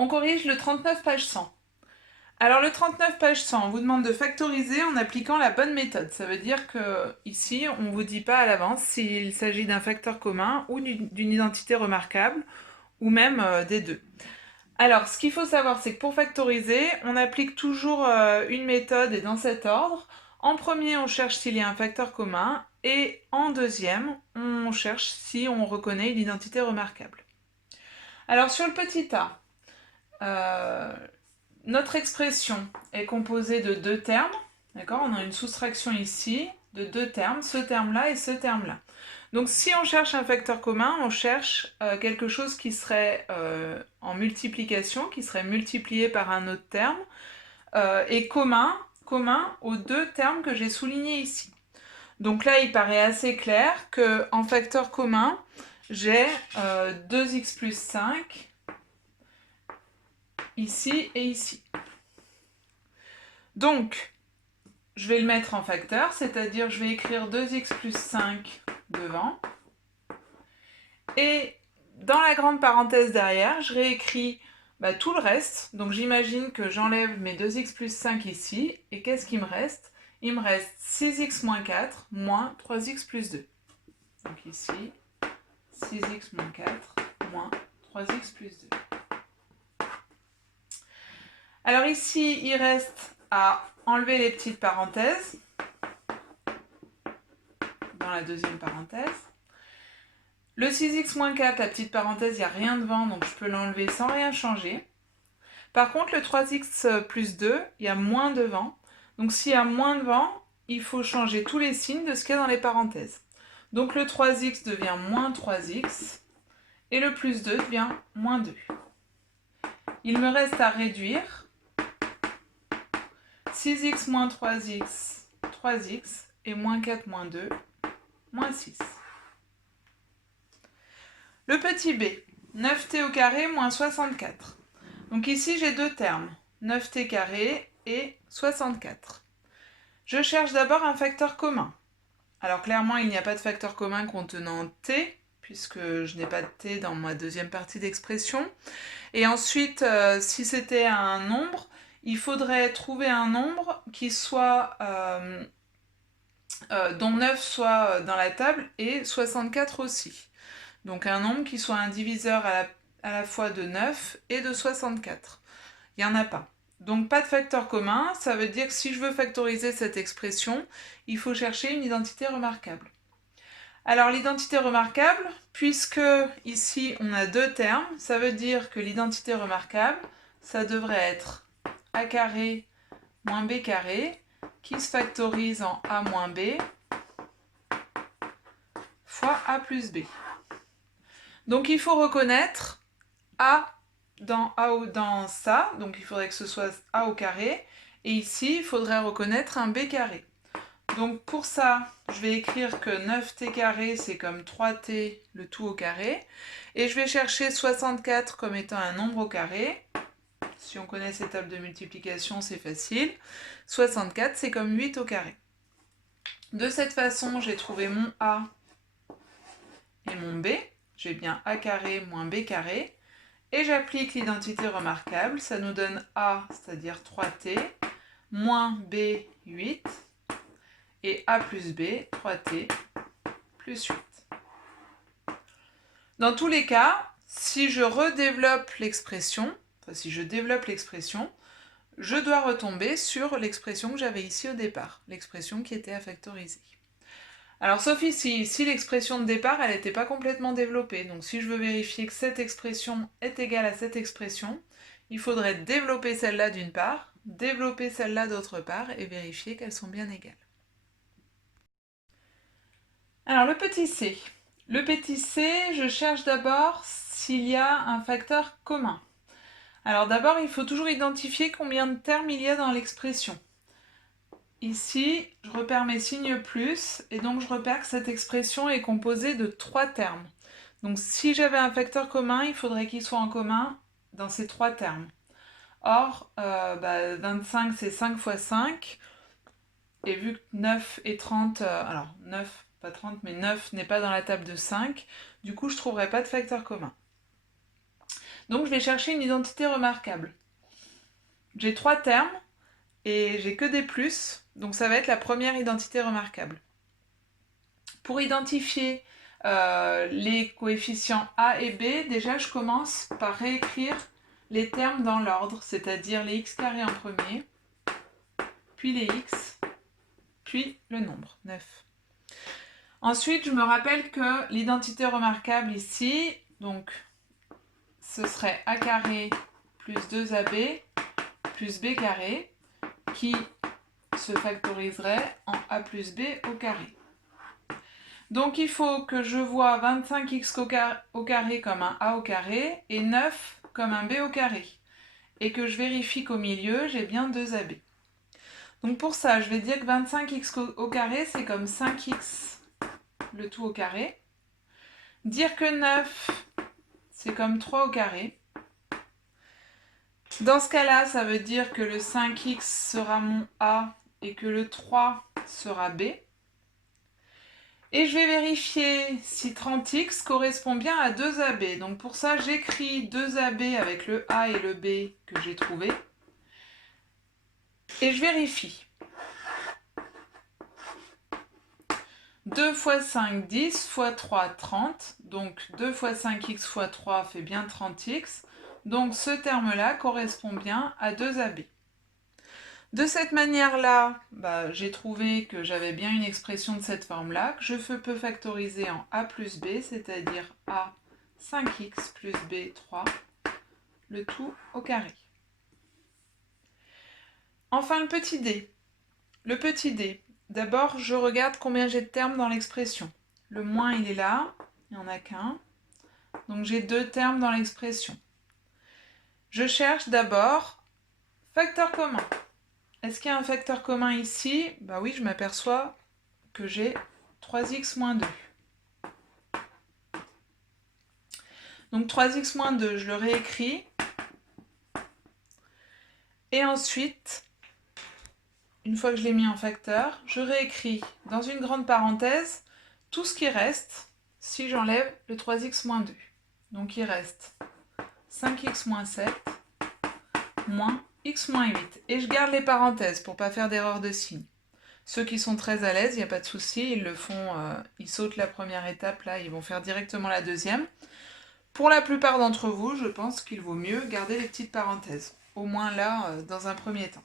On corrige le 39 page 100. Alors le 39 page 100, on vous demande de factoriser en appliquant la bonne méthode. Ça veut dire que ici, on ne vous dit pas à l'avance s'il s'agit d'un facteur commun ou d'une identité remarquable, ou même des deux. Alors, ce qu'il faut savoir, c'est que pour factoriser, on applique toujours une méthode et dans cet ordre. En premier, on cherche s'il y a un facteur commun, et en deuxième, on cherche si on reconnaît une identité remarquable. Alors sur le petit a, euh, notre expression est composée de deux termes, d'accord? On a une soustraction ici de deux termes, ce terme-là et ce terme-là. Donc si on cherche un facteur commun, on cherche quelque chose qui serait en multiplication, qui serait multiplié par un autre terme, et commun aux deux termes que j'ai soulignés ici. Donc là, il paraît assez clair qu'en facteur commun, j'ai 2x plus 5 ici et ici. Donc, je vais le mettre en facteur, c'est-à-dire je vais écrire 2x plus 5 devant. Et dans la grande parenthèse derrière, je réécris tout le reste. Donc j'imagine que j'enlève mes 2x plus 5 ici. Et qu'est-ce qui me reste? Il me reste 6x moins 4 moins 3x plus 2. Donc ici, 6x moins 4 moins 3x plus 2. Alors ici, il reste à enlever les petites parenthèses dans la deuxième parenthèse. Le 6x moins 4, la petite parenthèse, il n'y a rien devant, donc je peux l'enlever sans rien changer. Par contre, le 3x plus 2, il y a moins devant. Donc s'il y a moins devant, il faut changer tous les signes de ce qu'il y a dans les parenthèses. Donc le 3x devient moins 3x, et le plus 2 devient moins 2. Il me reste à réduire 6x moins 3x, 3x, et moins 4 moins 2, moins 6. Le petit b, 9t au carré moins 64. Donc ici, j'ai deux termes, 9t carré et 64. Je cherche d'abord un facteur commun. Alors clairement, il n'y a pas de facteur commun contenant t, puisque je n'ai pas de t dans ma deuxième partie d'expression. Et ensuite, si c'était un nombre, il faudrait trouver un nombre qui soit dont 9 soit dans la table et 64 aussi. Donc un nombre qui soit un diviseur à la fois de 9 et de 64. Il n'y en a pas. Donc pas de facteur commun, ça veut dire que si je veux factoriser cette expression, il faut chercher une identité remarquable. Alors l'identité remarquable, puisque ici on a deux termes, ça veut dire que l'identité remarquable, ça devrait être a carré moins b carré, qui se factorise en a moins b fois a plus b. Donc il faut reconnaître a dans ça, donc il faudrait que ce soit a au carré, et ici il faudrait reconnaître un b carré. Donc pour ça, je vais écrire que 9t carré c'est comme 3t le tout au carré, et je vais chercher 64 comme étant un nombre au carré. Si on connaît ces tables de multiplication, c'est facile. 64 c'est comme 8 au carré. De cette façon, j'ai trouvé mon a et mon b. J'ai bien a carré moins b carré. Et j'applique l'identité remarquable, ça nous donne A, c'est-à-dire 3t, moins B, 8, et A plus B, 3t, plus 8. Dans tous les cas, si je redéveloppe l'expression, je dois retomber sur l'expression que j'avais ici au départ, l'expression qui était à factoriser. Alors sauf ici, si l'expression de départ, elle n'était pas complètement développée, donc si je veux vérifier que cette expression est égale à cette expression, il faudrait développer celle-là d'une part, développer celle-là d'autre part, et vérifier qu'elles sont bien égales. Alors le petit c. Le petit c, je cherche d'abord s'il y a un facteur commun. Alors d'abord, il faut toujours identifier combien de termes il y a dans l'expression. Ici, je repère mes signes plus, et donc je repère que cette expression est composée de 3 termes. Donc si j'avais un facteur commun, il faudrait qu'il soit en commun dans ces 3 termes. Or, 25 c'est 5 fois 5, et vu que 9 et 30, alors 9, pas 30, mais 9 n'est pas dans la table de 5, du coup je ne trouverai pas de facteur commun. Donc je vais chercher une identité remarquable. J'ai 3 termes et j'ai que des plus, donc ça va être la première identité remarquable. Pour identifier les coefficients A et B, déjà je commence par réécrire les termes dans l'ordre, c'est-à-dire les x carrés en premier, puis les x, puis le nombre, 9. Ensuite, je me rappelle que l'identité remarquable ici, donc ce serait a carré plus 2ab plus b carré, qui se factoriserait en a plus b au carré. Donc il faut que je vois 25x au carré comme un a au carré et 9 comme un b au carré. Et que je vérifie qu'au milieu, j'ai bien 2ab. Donc pour ça, je vais dire que 25x au carré, c'est comme 5x le tout au carré. Dire que 9, c'est comme 3 au carré. Dans ce cas-là, ça veut dire que le 5x sera mon a et que le 3 sera b. Et je vais vérifier si 30x correspond bien à 2ab. Donc pour ça, j'écris 2ab avec le a et le b que j'ai trouvé. Et je vérifie. 2 fois 5, 10, fois 3, 30. Donc 2 fois 5x fois 3 fait bien 30x. Donc ce terme-là correspond bien à 2ab. De cette manière-là, j'ai trouvé que j'avais bien une expression de cette forme-là, que je peux factoriser en a plus b, c'est-à-dire a 5x plus b 3, le tout au carré. Enfin, le petit d. Le petit d, d'abord, je regarde combien j'ai de termes dans l'expression. Le moins, il est là, il n'y en a qu'un. Donc j'ai 2 termes dans l'expression. Je cherche d'abord facteur commun. Est-ce qu'il y a un facteur commun ici? Bah oui, je m'aperçois que j'ai 3x moins 2. Donc 3x moins 2, je le réécris. Et ensuite, une fois que je l'ai mis en facteur, je réécris dans une grande parenthèse tout ce qui reste si j'enlève le 3x moins 2. Donc il reste 5x moins 7 moins x moins 8. Et je garde les parenthèses pour ne pas faire d'erreur de signe. Ceux qui sont très à l'aise, il n'y a pas de souci, ils le font, ils sautent la première étape, là, ils vont faire directement la deuxième. Pour la plupart d'entre vous, je pense qu'il vaut mieux garder les petites parenthèses. Au moins là, dans un premier temps.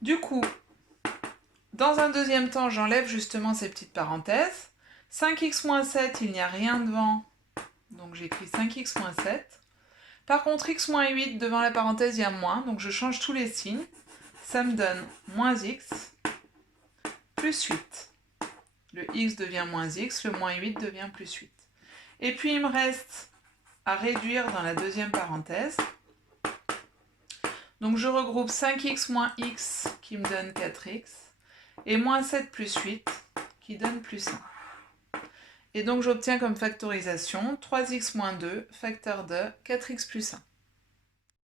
Du coup, dans un deuxième temps, j'enlève justement ces petites parenthèses. 5x moins 7, il n'y a rien devant, donc j'écris 5x moins 7. Par contre, x moins 8, devant la parenthèse, il y a moins, donc je change tous les signes. Ça me donne moins x plus 8. Le x devient moins x, le moins 8 devient plus 8. Et puis il me reste à réduire dans la deuxième parenthèse. Donc je regroupe 5x moins x qui me donne 4x et moins 7 plus 8 qui donne plus 1. Et donc j'obtiens comme factorisation 3x moins 2, facteur de 4x plus 1.